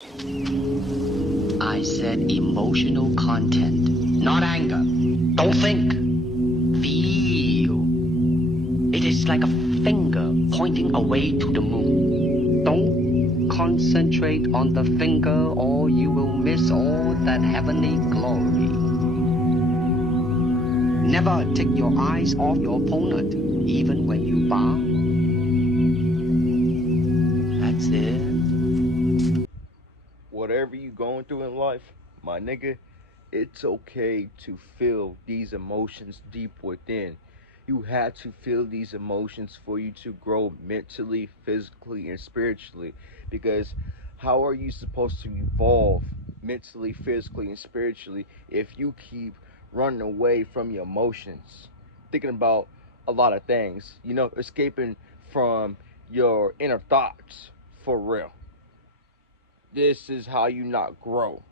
I said emotional content, not anger. Don't think. Feel. It is like a finger pointing away to the moon. Don't concentrate on the finger or you will miss all that heavenly glory. Never take your eyes off your opponent, even when you bow. That's it. Whatever you going through in life, my nigga, it's okay to feel these emotions deep within. You have to feel these emotions for you to grow mentally, physically, and spiritually. Because how are you supposed to evolve mentally, physically, and spiritually if you keep running away from your emotions? Thinking about a lot of things, escaping from your inner thoughts for real. This is how you not grow.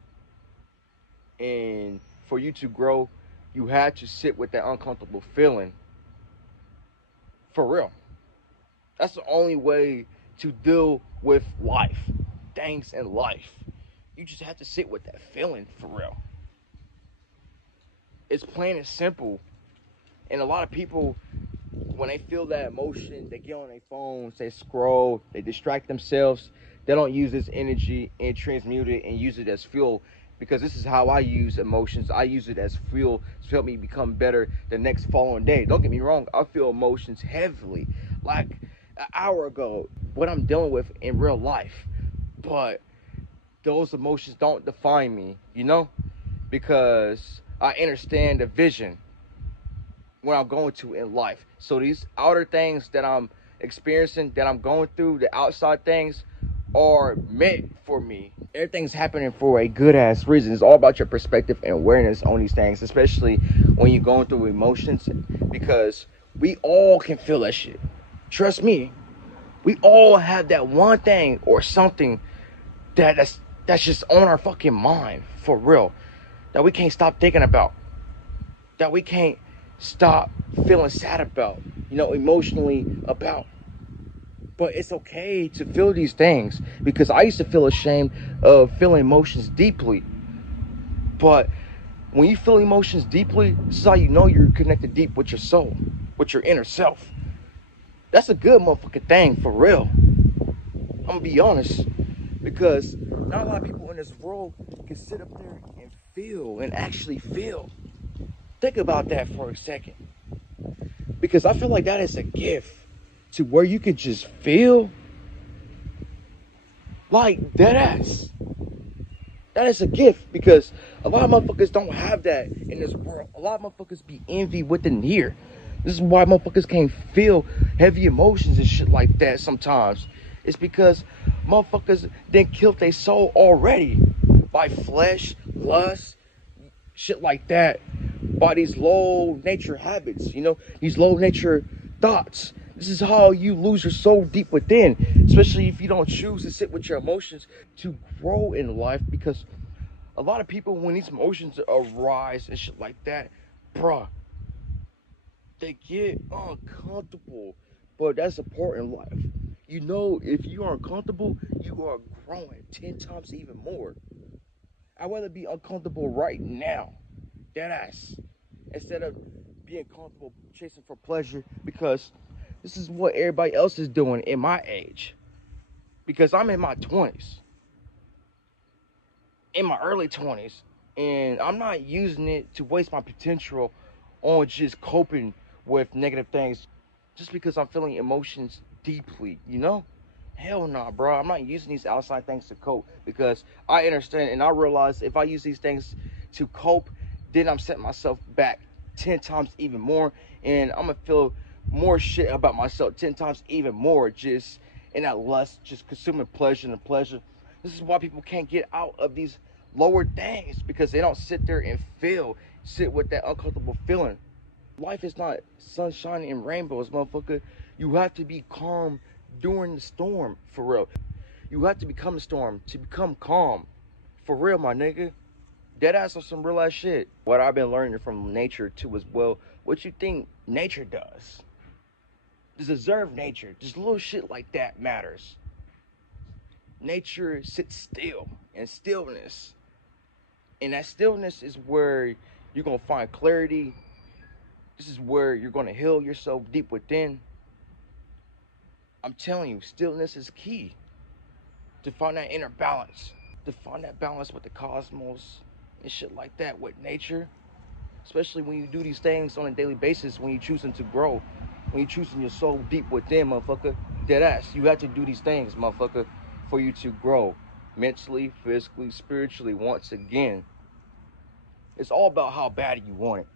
And for you to grow, you had to sit with that uncomfortable feeling. For real. That's the only way to deal with life. Things in life. You just have to sit with that feeling for real. It's plain and simple. And a lot of people, when they feel that emotion, they get on their phones, they scroll, they distract themselves. They don't use this energy and transmute it and use it as fuel. Because this is how I use emotions. I use it as fuel to help me become better the next following day. Don't get me wrong, I feel emotions heavily. Like an hour ago, what I'm dealing with in real life. But those emotions don't define me, because I understand the vision what I'm going to in life. So these outer things that I'm experiencing, that I'm going through, the outside things are meant for me. Everything's happening for a good ass reason. It's all about your perspective and awareness on these things, especially when you're going through emotions, because we all can feel that shit. Trust me. We all have that one thing or something that's just on our fucking mind for real, that we can't stop thinking about, that we can't stop feeling sad about, emotionally about. But it's okay to feel these things, because I used to feel ashamed of feeling emotions deeply. But when you feel emotions deeply, this is how you know you're connected deep with your soul, with your inner self. That's a good motherfucking thing for real. I'm gonna be honest, because not a lot of people in this world can sit up there and feel and actually feel. Think about that for a second. Because I feel like that is a gift, to where you can just feel like dead ass. That is a gift, because a lot of motherfuckers don't have that in this world. A lot of motherfuckers be envy within here. This is why motherfuckers can't feel heavy emotions and shit like that sometimes. It's because motherfuckers then killed their soul already by flesh, lust, shit like that, by these low nature habits, these low nature thoughts. This is how you lose your soul deep within, especially if you don't choose to sit with your emotions to grow in life. Because a lot of people, when these emotions arise and shit like that, bruh, they get uncomfortable. But that's a part in life. If you are uncomfortable, you are growing 10 times even more. I'd rather be uncomfortable right now, dead ass, instead of being comfortable chasing for pleasure, because this is what everybody else is doing in my age. Because I'm in my 20s, in my early 20s, and I'm not using it to waste my potential on just coping with negative things just because I'm feeling emotions deeply. Hell nah, bro. I'm not using these outside things to cope, because I understand and I realize if I use these things to cope, then I'm setting myself back 10 times even more, and I'm gonna feel more shit about myself 10 times even more, just in that lust, just consuming pleasure and pleasure. This is why people can't get out of these lower things, because they don't sit there and sit with that uncomfortable feeling. Life is not sunshine and rainbows, motherfucker. You have to be calm during the storm, for real. You have to become a storm to become calm, for real, my nigga. Dead ass on some real ass shit. What I've been learning from nature too as well. What you think nature does? Just observe nature. Just little shit like that matters. Nature sits still in stillness. And that stillness is where you're going to find clarity. This is where you're going to heal yourself deep within. I'm telling you, stillness is key to find that inner balance, to find that balance with the cosmos and shit like that, with nature. Especially when you do these things on a daily basis, when you're choosing to grow, when you're choosing your soul deep within, motherfucker. Dead ass. You have to do these things, motherfucker, for you to grow mentally, physically, spiritually. Once again, it's all about how bad you want it.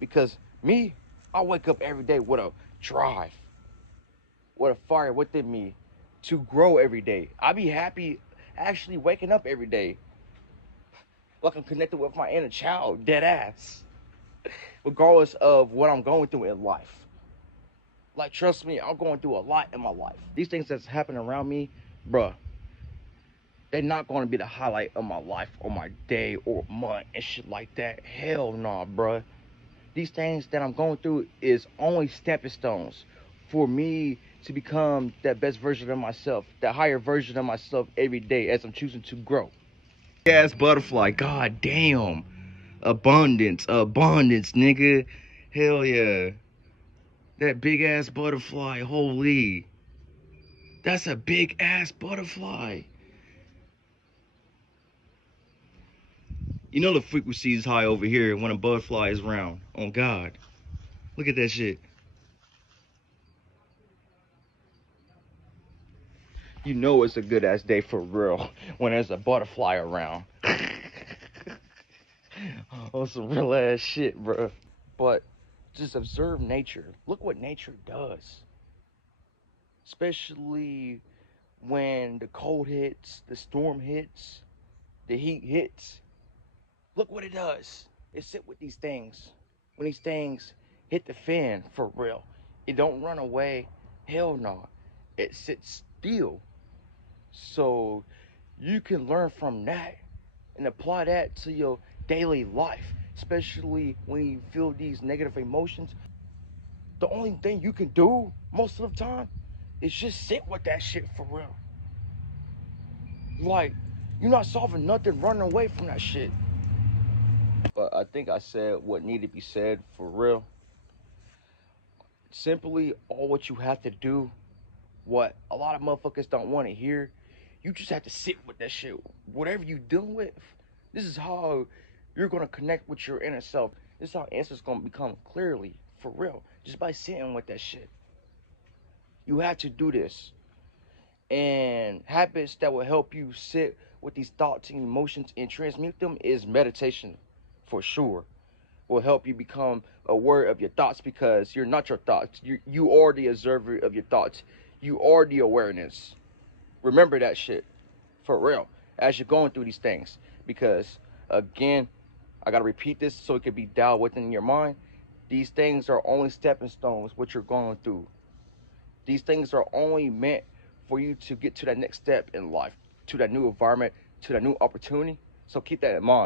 Because me, I wake up every day with a drive, with a fire within me to grow every day. I be happy actually waking up every day, like I'm connected with my inner child, dead ass, regardless of what I'm going through in life. Like, trust me, I'm going through a lot in my life. These things that's happening around me, bruh, they're not going to be the highlight of my life or my day or month and shit like that. Hell nah, bruh. These things that I'm going through is only stepping stones for me to become that best version of myself, that higher version of myself every day as I'm choosing to grow. Ass butterfly, god damn. Abundance, nigga. Hell yeah. That big ass butterfly, holy. That's a big ass butterfly. You know the frequency is high over here when a butterfly is around. On God. Look at that shit. You know it's a good ass day for real when there's a butterfly around. Oh, some real ass shit, bro. But just observe nature. Look what nature does. Especially when the cold hits, the storm hits, the heat hits. Look what it does. It sit with these things. When these things hit the fan for real, it don't run away. Hell no. It sits still. So you can learn from that and apply that to your daily life, especially when you feel these negative emotions. The only thing you can do most of the time is just sit with that shit for real. Like, you're not solving nothing running away from that shit. But I think I said what needed to be said for real. Simply, all what you have to do, what a lot of motherfuckers don't want to hear, you just have to sit with that shit. Whatever you dealing with, this is how you're gonna connect with your inner self. This is how answers gonna become clearly, for real, just by sitting with that shit. You have to do this. And habits that will help you sit with these thoughts and emotions and transmute them is meditation, for sure. Will help you become aware of your thoughts, because you're not your thoughts. You are the observer of your thoughts. You are the awareness. Remember that shit, for real, as you're going through these things. Because, again, I got to repeat this so it can be dialed within your mind. These things are only stepping stones, what you're going through. These things are only meant for you to get to that next step in life, to that new environment, to that new opportunity. So keep that in mind.